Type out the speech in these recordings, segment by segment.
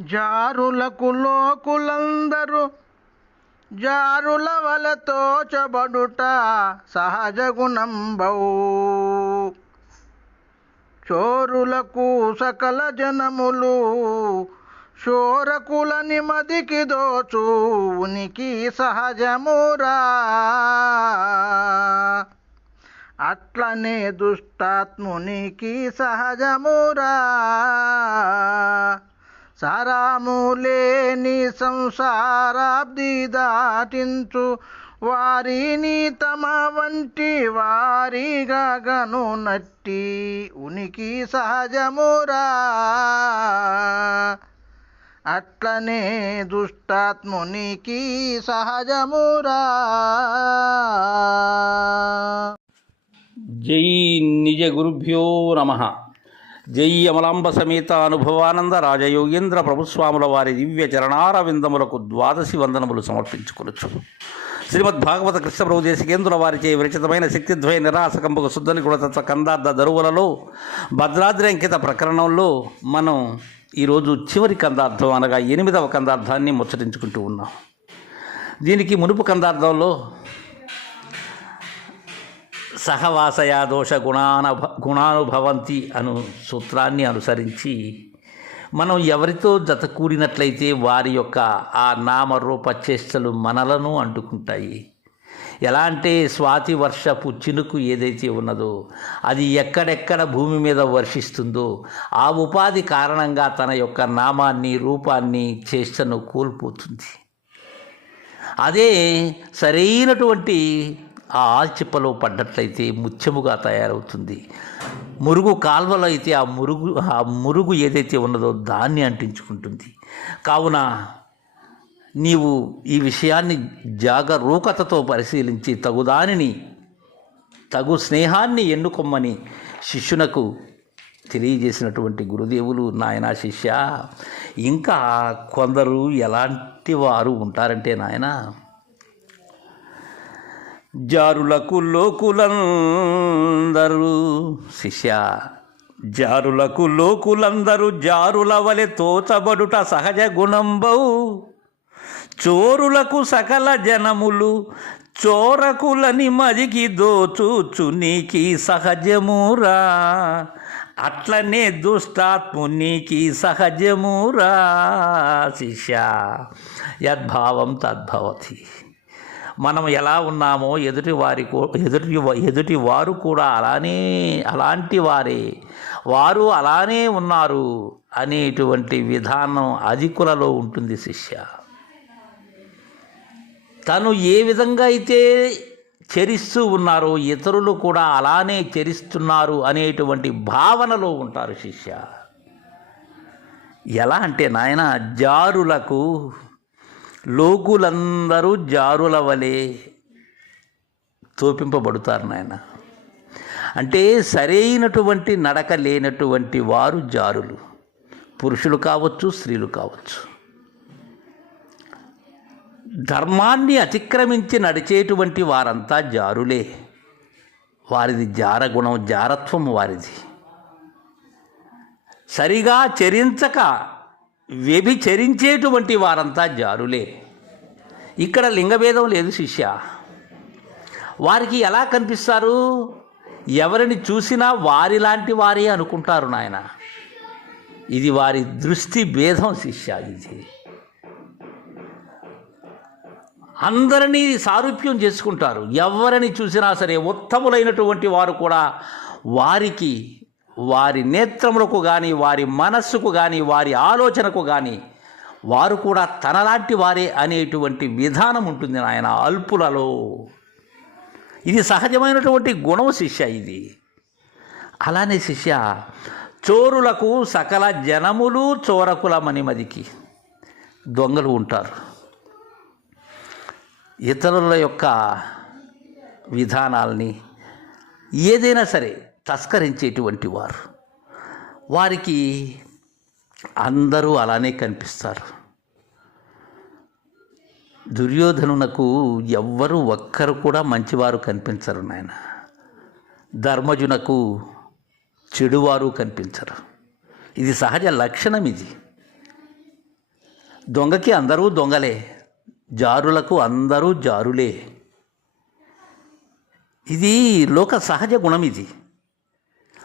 జారులకు లోకులందరూ జారుల వలతో చబడుట సహజ గుణంబౌ. చోరులకు సకల జనములు శోరకులని మదికి దోచు ఉనికి సహజమురా. అట్లనే దుష్టాత్మునికి సహజమురా. సారాము లేని సంసారాబ్ది దాటించు. వారిని తమ వంటి వారిగా గను నట్టి ఉనికి సహజమురా. అట్లనే దుష్టాత్మునికి సహజమురా. జై నిజ గురుభ్యో నమ. జై అమలాంబ సమేత అనుభవానంద రాజయోగేంద్ర ప్రభుస్వాముల వారి దివ్య చరణార విందములకు ద్వాదశి వందనములు సమర్పించుకొనొచ్చు శ్రీమద్ భాగవత కృష్ణప్రభు దేశికేంద్రుల వారిచే విరచితమైన శక్తిద్వయ నిరాశకంపుకు శుద్ధని గుణతత్వ కందార్థ దరువులలో భద్రాద్రి అంకిత ప్రకరణంలో మనం ఈరోజు చివరి కందార్థం అనగా ఎనిమిదవ కందార్థాన్ని ముచ్చటించుకుంటూ ఉన్నాం. దీనికి మునుపు కందార్థంలో సహవాసయా దోష గుణానభ గుణానుభవంతి అను సూత్రాన్ని అనుసరించి మనం ఎవరితో జత కూడినట్లయితే వారి యొక్క ఆ నామరూప చేష్టలు మనలను అంటుకుంటాయి. ఎలా అంటే స్వాతి వర్షపు చినుకు ఏదైతే ఉన్నదో అది ఎక్కడెక్కడ భూమి మీద వర్షిస్తుందో ఆ ఉపాధి కారణంగా తన యొక్క నామాన్ని రూపాన్ని చేష్టను కోల్పోతుంది. అదే సరైనటువంటి ఆ ఆల్చిప్పలో పడ్డట్లయితే ముత్యముగా తయారవుతుంది. మురుగు కాల్వలో అయితే ఆ మురుగు ఆ మురుగు ఏదైతే ఉన్నదో దాన్ని అంటించుకుంటుంది. కావున నీవు ఈ విషయాన్ని జాగరూకతతో పరిశీలించి తగుదానిని తగు స్నేహాన్ని ఎన్నుకొమ్మని శిష్యునకు తెలియజేసినటువంటి గురుదేవులు నాయన శిష్య. ఇంకా కొందరు ఎలాంటి వారు ఉంటారంటే నాయనా జారులకు లోకులందరూ శిష్య. జారులకు లోకులందరూ జారుల వలె తోచబడుట సహజ గుణంబౌ. చోరులకు సకల జనములు చోరకులని మదికి దోచుచు నీకి సహజమురా. అట్లనే దుష్టాత్మునికి సహజమురా శిష్య. యద్భావం తద్భవతి. మనం ఎలా ఉన్నామో ఎదుటి వారి ఎదుటి ఎదుటి వారు కూడా అలానే అలాంటి వారే. వారు అలానే ఉన్నారు అనేటువంటి విధానం అధికులలో ఉంటుంది శిష్య. తను ఏ విధంగా అయితే చరిస్తూ ఉన్నారో ఇతరులు కూడా అలానే చరిస్తున్నారు అనేటువంటి భావనలో ఉంటారు శిష్య. ఎలా అంటే నాయన జారులకు లోకులందరూ జారుల వలె తోపింపబడుతారు నాయన. అంటే సరైనటువంటి నడక లేనటువంటి వారు జారులు. పురుషులు కావచ్చు స్త్రీలు కావచ్చు. ధర్మాన్ని అతిక్రమించి నడిచేటువంటి వారంతా జారులే. వారిది జారగుణం జారత్వం వారిది. సరిగా చరించక వ్యభిచరించేటువంటి వారంతా జారులే. ఇక్కడ లింగభేదం లేదు శిష్య. వారికి ఎలా కనిపిస్తారు? ఎవరిని చూసినా వారిలాంటి వారే అనుకుంటారు నాయన. ఇది వారి దృష్టి భేదం శిష్య ఇది. అందరినీ సారూప్యం చేసుకుంటారు. ఎవరిని చూసినా సరే ఉత్తములైనటువంటి వారు కూడా వారికి వారి నేత్రములకు కానీ వారి మనస్సుకు కానీ వారి ఆలోచనకు కానీ వారు కూడా తనలాంటి వారే అనేటువంటి విధానం ఉంటుంది నాయన అల్పులలో. ఇది సహజమైనటువంటి గుణం శిష్య ఇది. అలానే శిష్య చోరులకు సకల జనములు చోరకుల మణిమదికి దొంగలు ఉంటారు. ఇతరుల యొక్క విధానాల్ని ఏదైనా సరే తస్కరించేటువంటి వారు. వారికి అందరూ అలానే కనిపిస్తారు. దుర్యోధనునకు ఎవ్వరు ఒక్కరు కూడా మంచివారు కనిపించరు నాయన. ధర్మజునకు చెడువారు కనిపించరు. ఇది సహజ లక్షణం ఇది. దొంగకి అందరూ దొంగలే జారులకు అందరూ జారులే. ఇది లోక సహజ గుణం ఇది.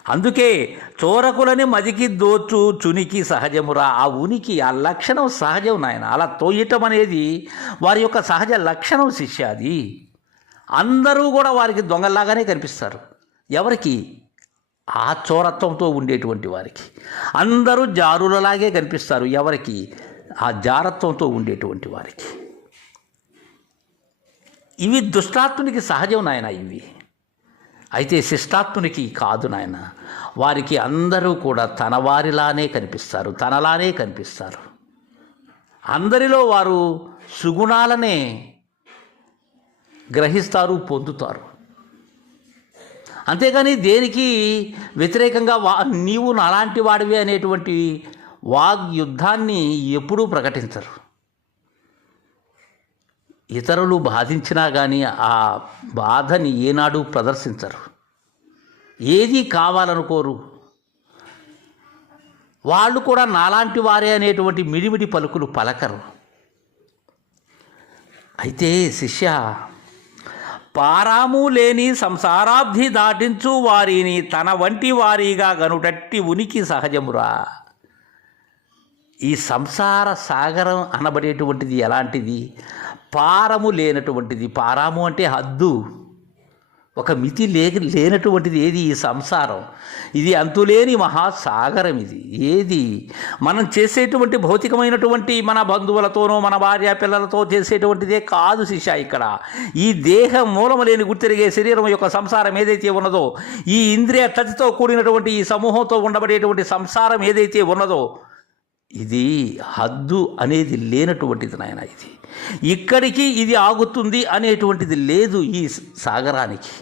అందుకే చోరకులని మదికి దోచు చునికి సహజమురా. ఆ ఉనికి ఆ లక్షణం సహజం నాయన. అలా తోయటం అనేది వారి యొక్క సహజ లక్షణం శిష్యాది. అందరూ కూడా వారికి దొంగల్లాగానే కనిపిస్తారు. ఎవరికి? ఆ చోరత్వంతో ఉండేటువంటి వారికి. అందరూ జారులలాగే కనిపిస్తారు. ఎవరికి? ఆ జారత్వంతో ఉండేటువంటి వారికి. ఇవి దుష్టాత్మునికి సహజం నాయన ఇవి. అయితే శిష్టాత్మునికి కాదు నాయన. వారికి అందరూ కూడా తన వారిలానే కనిపిస్తారు తనలానే కనిపిస్తారు. అందరిలో వారు సుగుణాలనే గ్రహిస్తారు పొందుతారు. అంతేగాని దేనికి వ్యతిరేకంగా వా నీవు నాలాంటి వాడివి అనేటువంటి వాగ్ యుద్ధాన్ని ఎప్పుడూ ప్రకటించరు. ఇతరులు బాధించినా కానీ ఆ బాధని ఏనాడు ప్రదర్శించరు. ఏది కావాలనుకోరు. వాళ్ళు కూడా నాలాంటి వారే అనేటువంటి మిడిమిడి పలుకులు పలకరు. అయితే శిష్య పారాము లేని సంసారాబ్ధి దాటించు వారిని తన వంటి వారిగా గనుటట్టి ఉనికి సహజమురా. ఈ సంసార సాగరం అనబడేటువంటిది ఎలాంటిది? పారము లేనటువంటిది. పారాము అంటే హద్దు. ఒక మితి లే లేనటువంటిది ఏది ఈ సంసారం? ఇది అంతులేని మహాసాగరం ఇది. ఏది? మనం చేసేటువంటి భౌతికమైనటువంటి మన బంధువులతోనో మన భార్య పిల్లలతో చేసేటువంటిదే కాదు శిష్య ఇక్కడ. ఈ దేహం మూలము లేని గుర్తిరిగే శరీరం యొక్క సంసారం ఏదైతే ఉన్నదో ఈ ఇంద్రియ తతితో కూడినటువంటి ఈ సమూహంతో ఉండబడేటువంటి సంసారం ఏదైతే ఉన్నదో ఇది హద్దు అనేది లేనటువంటిది నాయన ఇది. ఇక్కడికి ఇది ఆగుతుంది అనేటువంటిది లేదు ఈ సాగరానికి.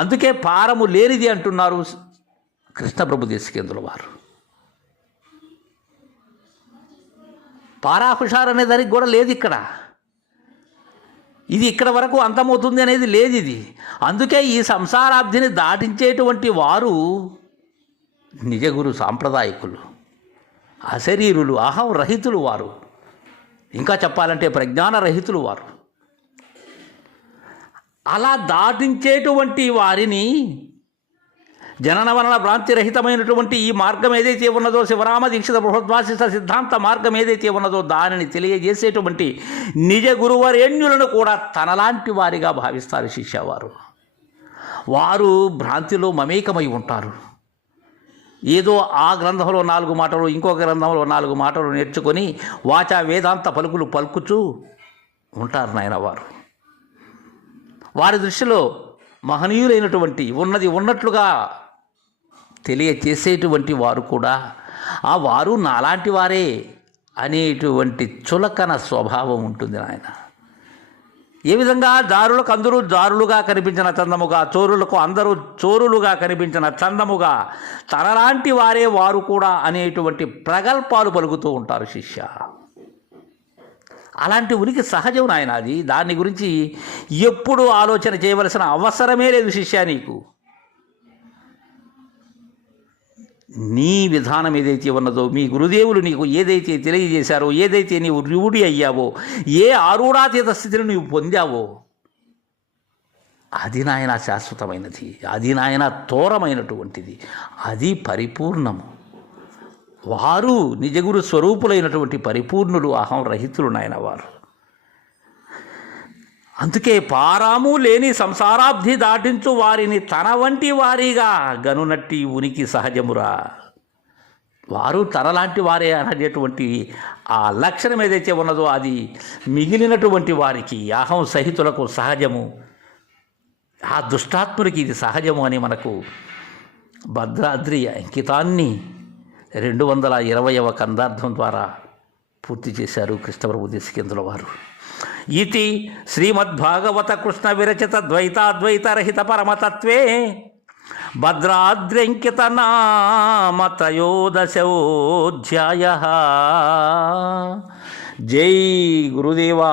అందుకే పారము లేనిది అంటున్నారు కృష్ణప్రభు దేశకేంద్రుల వారు. పారాహుషార్ అనే దానికి కూడా లేదు ఇక్కడ. ఇది ఇక్కడ వరకు అంతమవుతుంది అనేది లేదు ఇది. అందుకే ఈ సంసారాబ్ధిని దాటించేటువంటి వారు నిజగురు సాంప్రదాయకులు. అశరీరులు అహం రహితులు వారు. ఇంకా చెప్పాలంటే ప్రజ్ఞాన రహితులు వారు. అలా దాటించేటువంటి వారిని జనన వలన భ్రాంతి రహితమైనటువంటి ఈ మార్గం ఏదైతే ఉన్నదో శివరామ దీక్షిత బృహద్వాసిత సిద్ధాంత మార్గం ఏదైతే ఉన్నదో దానిని తెలియజేసేటువంటి నిజ గురువరేణ్యులను కూడా తనలాంటి వారిగా భావిస్తారు శిష్యవారు. వారు భ్రాంతిలో మమేకమై ఉంటారు. ఏదో ఆ గ్రంథంలో నాలుగు మాటలు ఇంకో గ్రంథంలో నాలుగు మాటలు నేర్చుకొని వాచా వేదాంత పలుకులు పలుకుచూ ఉంటారు నాయన వారు. వారి దృష్టిలో మహనీయులైనటువంటి ఉన్నది ఉన్నట్లుగా తెలియచేసేటువంటి వారు కూడా ఆ వారు నాలాంటి వారే అనేటువంటి చులకన స్వభావం ఉంటుంది నాయన. ఏ విధంగా దారులకు అందరూ దారులుగా కనిపించిన చందముగా చోరులకు అందరూ చోరులుగా కనిపించిన చందముగా తనలాంటి వారే వారు కూడా అనేటువంటి ప్రగల్పాలు పలుకుతూ ఉంటారు శిష్య. అలాంటి ఉనికి సహజం నాయన అది దాని గురించి ఎప్పుడు ఆలోచన చేయవలసిన అవసరమే లేదు శిష్య నీకు. నీ విధానం ఏదైతే ఉన్నదో మీ గురుదేవులు నీకు ఏదైతే తెలియజేశారో ఏదైతే నీవు రివుడి అయ్యావో ఏ ఆరుడాతీత స్థితిని నీవు పొందావో అది నాయన శాశ్వతమైనది అది నాయన తోరమైనటువంటిది అది పరిపూర్ణము. వారు నిజగురు స్వరూపులైనటువంటి పరిపూర్ణులు అహం రహితులు నాయన వారు. అందుకే పారాము లేని సంసారాబ్ధి దాటించు వారిని తన వంటి వారిగా గనునట్టి ఉనికి సహజమురా. వారు తనలాంటి వారే అనేటువంటి ఆ లక్షణం ఏదైతే ఉన్నదో అది మిగిలినటువంటి వారికి అహం సహితులకు సహజము. ఆ దుష్టాత్మునికి ఇది సహజము అని మనకు భద్రాద్రి అంకితాన్ని రెండు వందల ఇరవైవ కందార్థం ద్వారా పూర్తి చేశారు కృష్ణప్రభు దేశికేంద్రుల వారు. ఇది శ్రీమద్భాగవత కృష్ణ విరచిత ద్వైతాద్వైతరహిత పరమతత్వే భద్రాద్ర్యంకిత నామ త్రయోదశోధ్యాయ. జై గురుదేవా.